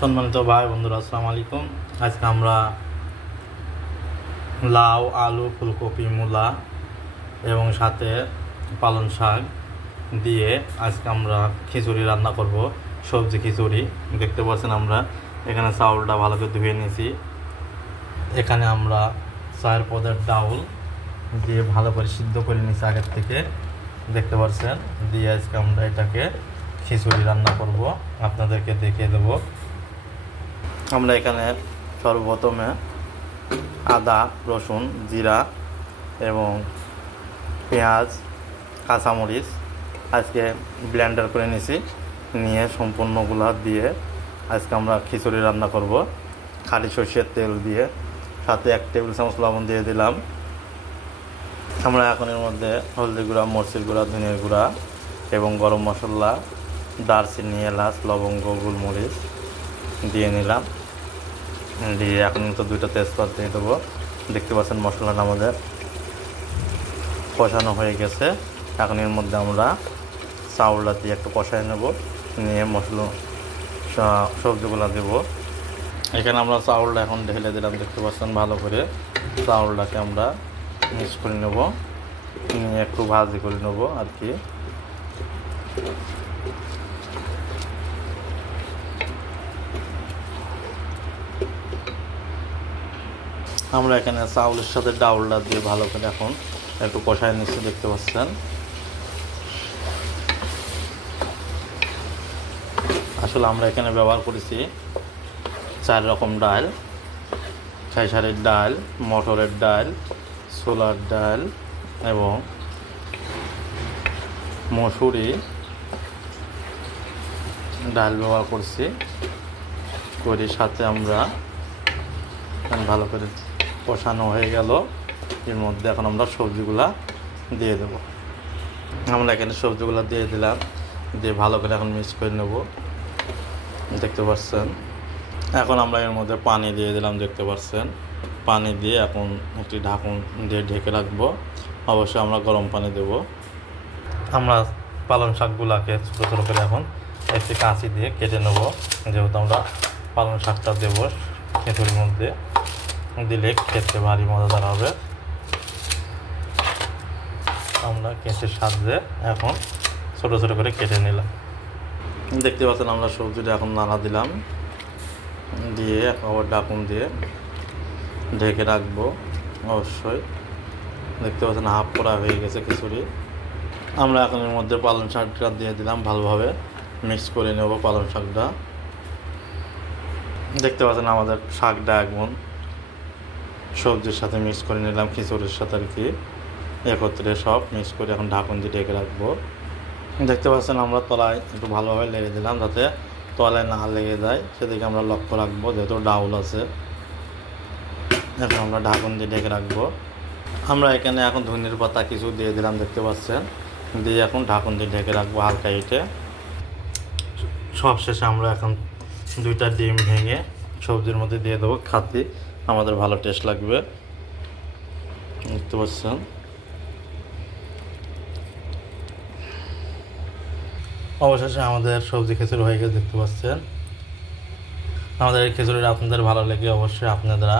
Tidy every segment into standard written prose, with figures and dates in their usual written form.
সম্মানিত ভাই বন্ধুরা, আসসালামু আলাইকুম। আজকে আমরা লাউ, আলু, ফুলকপি, মূলা এবং সাথে পালং শাক দিয়ে আজকে আমরা খিচুড়ি রান্না করব। সবজি খিচুড়ি দেখতে পাচ্ছেন। আমরা এখানে চাউলটা ভালো করে ধুয়ে নিয়েছি। এখানে আমরা 4 পদের ডাউল দিয়ে ভালো করে সিদ্ধ করে নিয়েছি আগের থেকে, দেখতে পাচ্ছেন। দিয়ে আজকে আমরা এটাকে খিচুড়ি রান্না করব, আপনাদেরকে দেখিয়ে দেবো। আমরা এখানে সর্বপ্রথমে আদা, রসুন, জিরা এবং পেঁয়াজ, কাঁচামরিচ আজকে ব্লেন্ডার করে নিয়ে সম্পূর্ণগুলা দিয়ে আজকে আমরা খিচুড়ি রান্না করব। খালি সরষের তেল দিয়ে সাথে 1 টেবিল চামচ লবণ দিয়ে দিলাম। আমরা এখন এর মধ্যে হলদি গুঁড়া, মরচির গুঁড়া, ধনিয়ার গুঁড়া এবং গরম মশলা, দারচিনি, এলাচ, লবঙ্গ, গোলমরিচ দিয়ে নিলাম। দিয়ে এখন তো 2টা তেজপাত দিয়ে দেবো। দেখতে পাচ্ছেন মশলাটা আমাদের কষানো হয়ে গেছে। এখন এর মধ্যে আমরা চাউলটা দিয়ে একটু কষাই নেব, নিয়ে সবজিগুলো দেব। এখানে আমরা চাউলটা এখন ঢেলে দিলাম, দেখতে পাচ্ছেন। ভালো করে চাউলটাকে আমরা মিক্স করে নেব, নিয়ে একটু ভাজি করে নেব আর কি। আমরা এখানে চাউলের সাথে ডাউলটা দিয়ে ভালো করে এখন একটু কষায় নিচ্ছি, দেখতে পাচ্ছেন। আসলে আমরা এখানে ব্যবহার করেছি 4 রকম ডাল: খেসারির ডাল, মটরের ডাল, ছোলার ডাল এবং মসুরি ডাল ব্যবহার করছি। সাথে আমরা ভালো করে কষানো হয়ে গেল। এর মধ্যে এখন আমরা সবজিগুলা দিয়ে দেব। আমরা এখানে সবজিগুলা দিয়ে দিলাম, দিয়ে ভালো করে এখন মিক্স করে নেব, দেখতে পাচ্ছেন। এখন আমরা এর মধ্যে পানি দিয়ে দিলাম, দেখতে পাচ্ছেন। পানি দিয়ে এখন একটি ঢাকন দিয়ে ঢেকে রাখবো। অবশ্যই আমরা গরম পানি দেব। আমরা পালং শাকগুলাকে ছোটো ছোটো করে এখন একটি কাঁচি দিয়ে কেটে নেব, যেহেতু আমরা পালং শাকটা দেবো খিচুড়ির মধ্যে, দিলে খেতে ভারী মজাদার হবে। আমরা কেঁচের সাহায্যে এখন ছোটো ছোটো করে কেটে নিলাম। দেখতে পাচ্ছেন আমরা সবজিটা এখন নাড়া দিলাম, দিয়ে আবার ঢাকুন দিয়ে ঢেকে রাখবো। অবশ্যই দেখতে পাচ্ছেন হাফ করা হয়ে গেছে খিচুড়ি। আমরা এখন এর মধ্যে পালং শাকটা দিয়ে দিলাম, ভালোভাবে মিক্স করে নেব পালং শাকটা। দেখতে পাচ্ছেন আমাদের শাকটা এখন সবজির সাথে মিক্স করে নিলাম, খিচুড়ির সাথে আর কি, একত্রে সব মিক্স করে এখন ঢাকন দিয়ে ঢেকে রাখবো। দেখতে পাচ্ছেন আমরা তলায় একটু ভালোভাবে লেগে দিলাম, যাতে তলায় না লেগে যায় সেদিকে আমরা লক্ষ্য রাখবো, যেহেতু ডাউল আছে। এখন আমরা ঢাকন দিয়ে ঢেকে রাখবো। আমরা এখানে এখন ধনিয়ার পাতা কিছু দিয়ে দিলাম, দেখতে পাচ্ছেন। দিয়ে এখন ঢাকন দিয়ে ঢেকে রাখবো হালকা হিটে। সবশেষে আমরা এখন 2টা ডিম ভেঙে সবজির মধ্যে দিয়ে দেবো, খাতে আমাদের ভালো টেস্ট লাগবে, দেখতে পাচ্ছেন। অবশেষে আমাদের সবজি খিচুড়ি হয়ে গেছে, দেখতে পাচ্ছেন। আমাদের এই খিচুড়িটা আপনাদের ভালো লেগে অবশ্যই আপনারা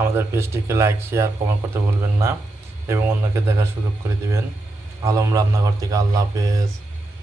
আমাদের পেজটিকে লাইক, শেয়ার, কমেন্ট করতে ভুলবেন না এবং অন্যকে দেখার সুযোগ করে দিবেন। আলম রান্নাঘর থেকে আল্লাহ হাফেজ।